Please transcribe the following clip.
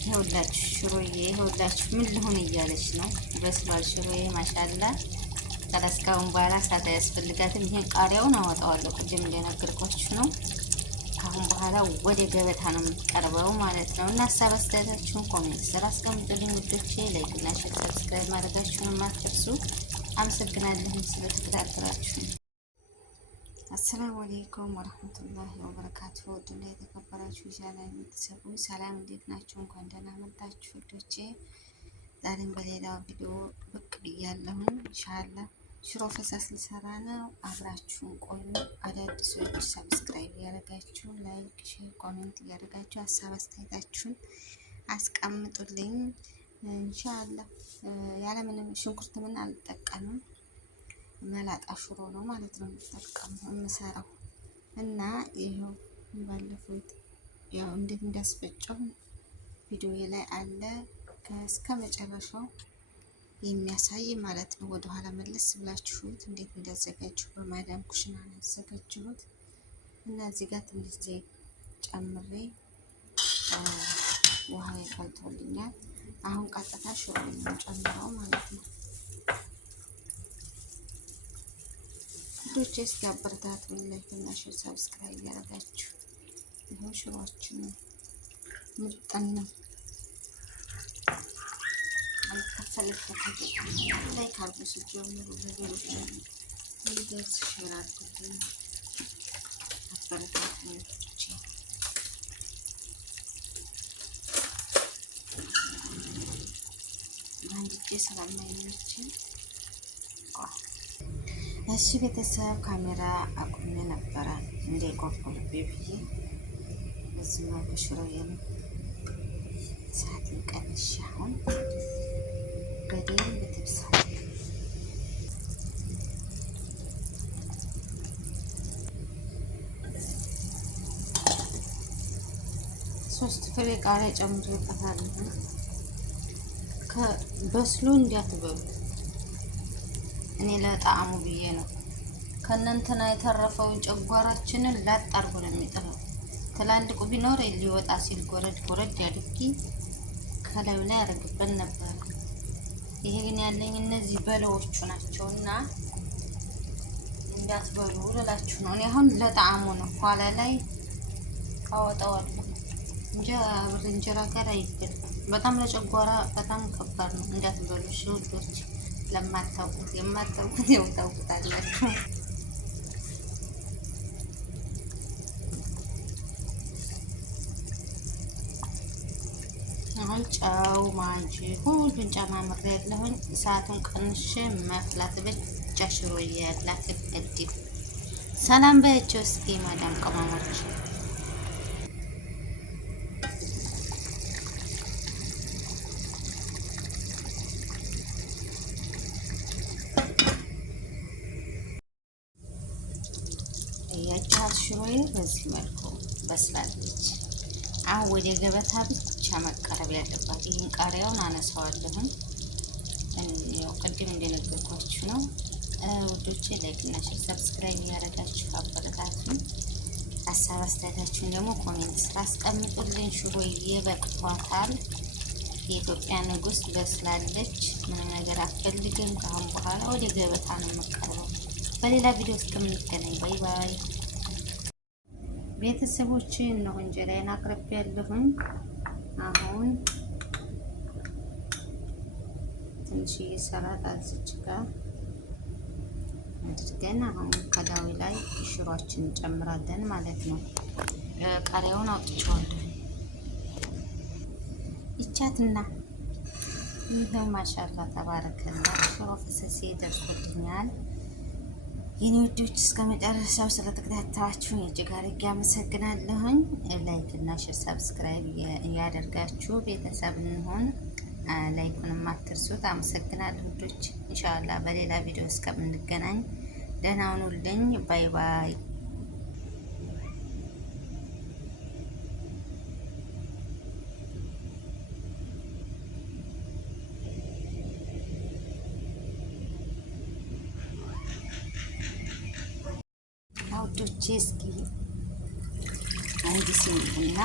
ይኸውላችሁ ሽሮዬ ይኸውላችሁ ምን ልሆን እያለች ነው። በስሏል ሽሮዬ ማሻላ። እስካሁን በኋላ እሳት አያስፈልጋትም። ይሄን ቃሪያውን አወጣዋለሁ ቅድም እንደነገርኳችሁ ነው። ካሁን በኋላ ወደ ገበታ ነው የምትቀርበው ማለት ነው። እና ሀሳብ አስተያየታችሁን ኮሜንት ስራ አስቀምጡልኝ ውዶቼ። ላይክ እና ሼር ሰብስክራይብ ማድረጋችሁን አትርሱ። አመሰግናለሁ ስለተከታተላችሁ። አሰላሙ አለይኩም ወራህመቱላሂ ወበረካቱሁ። ውድና የተከበራችሁ የቻናሌ ቤተሰቦች ሰላም፣ እንዴት ናችሁ? እንኳን ደህና መጣችሁ ውዶቼ። ዛሬም በሌላ ቪዲዮ ብቅ ብያለሁ። ኢንሻአላህ ሽሮ ፈሰስ ልሰራ ነው። አብራችሁን ቆዩ። አዳዲሶች ሰብስክራይብ ያደረጋችሁ፣ ላይክ፣ ሼር፣ ኮሜንት ያደረጋችሁ ሀሳብ አስተያየታችሁን አስቀምጡልኝ። ኢንሻአላህ ያለምንም ሽንኩርት ምን አልጠቀምም፣ መላጣ ሽሮ ነው ማለት ነው የምሰራው። እና ይሄው ባለፉት ያው እንዴት እንዳስፈጨው ቪዲዮ ላይ አለ እስከ መጨረሻው የሚያሳይ ማለት ነው። ወደ ኋላ መለስ ብላችሁት እንዴት እንዳዘጋጀሁ በማዳም ኩሽና ነው ያዘጋጀሁት። እና እዚህ ጋር ትንሽ ዘይት ጨምሬ ውሃ ይፈልቶልኛል። አሁን ቀጥታ ሽሮ ጨምረው ማለት ነው። ዶቼ እስኪ አበረታቱኝ፣ ላይክ እና ሼር ሰብስክራይብ ያደረጋችሁ። ይሄው ሽሮአችን ምርጥን ነው አልከፈልበትም። ላይክ አድርጉ ሲጀምሩ ለሌሎች እንዲደርስ ሼር አድርጉልኝ፣ አበረታቱኝ ዶቼ። አንድ እጄ ስለማይመችኝ እሺ ቤተሰብ ካሜራ አቁሜ ነበረ እንደ ቆርቆልቤ ብዬ በዚህ መልኩ ሽሮዬን እሳቴን ቀንሼ አሁን በደንብ ትብሳል። ሶስት ፍሬ ቃሪያ ጨምሬበታለሁ። በስሎ እንዲያትበሉ እኔ ለጣዕሙ ብዬ ነው። ከእናንተና የተረፈውን ጨጓራችንን ላጥ አድርጎ ነው የሚጥለው። ትላልቁ ቢኖር ሊወጣ ሲል ጎረድ ጎረድ ያድርጊ ከላዩ ላይ ያደርግበት ነበር። ይሄ ግን ያለኝ እነዚህ በለዎቹ ናቸውና እንዳትበሉ ልላችሁ ነው። እኔ አሁን ለጣዕሙ ነው። ኋላ ላይ አወጣዋለሁ እንጂ እንጀራ ጋር አይበላም። በጣም ለጨጓራ በጣም ከባድ ነው። እንዳትበሉ እሺ ውዶች። ለማታውቁት የማታውቁት ያው ታውቁታላችሁ። አሁን ጨው ማንጂ ሁሉን ጨማምሬ ያለሁኝ። እሳቱን ቀንሼ መፍላት ብቻ ሽሮዬ ያላት እድል። ሰላም በያቸው እስኪ ማዳም ቅመሞች። ያቻት ሽሮዬ በዚህ መልኩ በስላለች። አሁን ወደ ገበታ ብቻ መቀረብ ያለባት። ይህን ቃሪያውን አነሳዋለሁኝ። ያው ቅድም እንደነገርኳችሁ ነው ውዶቼ። ላይክ እና ሼር ሰብስክራይብ ያደረጋችሁ አበረታቱኝ። ሀሳብ አስተያየታችሁን ደግሞ ኮሜንት ስራ አስቀምጡልኝ። ሽሮዬ በቅቷታል። የኢትዮጵያ ንጉስ በስላለች። ምንም ነገር አትፈልግም። ከአሁን በኋላ ወደ ገበታ ነው የምቀርበው። በሌላ ቪዲዮ እስከምንገናኝ ባይ ባይ። ቤተሰቦች እነሆ እንጀራዬን አቅርቤያለሁኝ። አሁን ትንሽዬ ሰላጣ እዚች ጋር አድርገን አሁን ከላዩ ላይ ሽሮአችንን እንጨምራለን ማለት ነው። ቃሪያውን አውጥቼዋለሁ። ይቻትና ይሄው ማሻአላ ተባረከላ ሽሮ ፈሰሴ ደርሶልኛል። የኔ ውዶች እስከ መጨረሻው ስለተከታተላችሁ እጅግ አድርጌ አመሰግናለሁኝ። ላይክ እና ሼር ሰብስክራይብ እያደርጋችሁ ቤተሰብ እንሆን። ላይኩንም አትርሱት። አመሰግናለሁ ውዶች። ኢንሻአላህ በሌላ ቪዲዮ እስከምንገናኝ ደህና ሁኑልኝ። ባይ ባይ። ውዶቼ እስኪ አንድ ሲኒ ቡና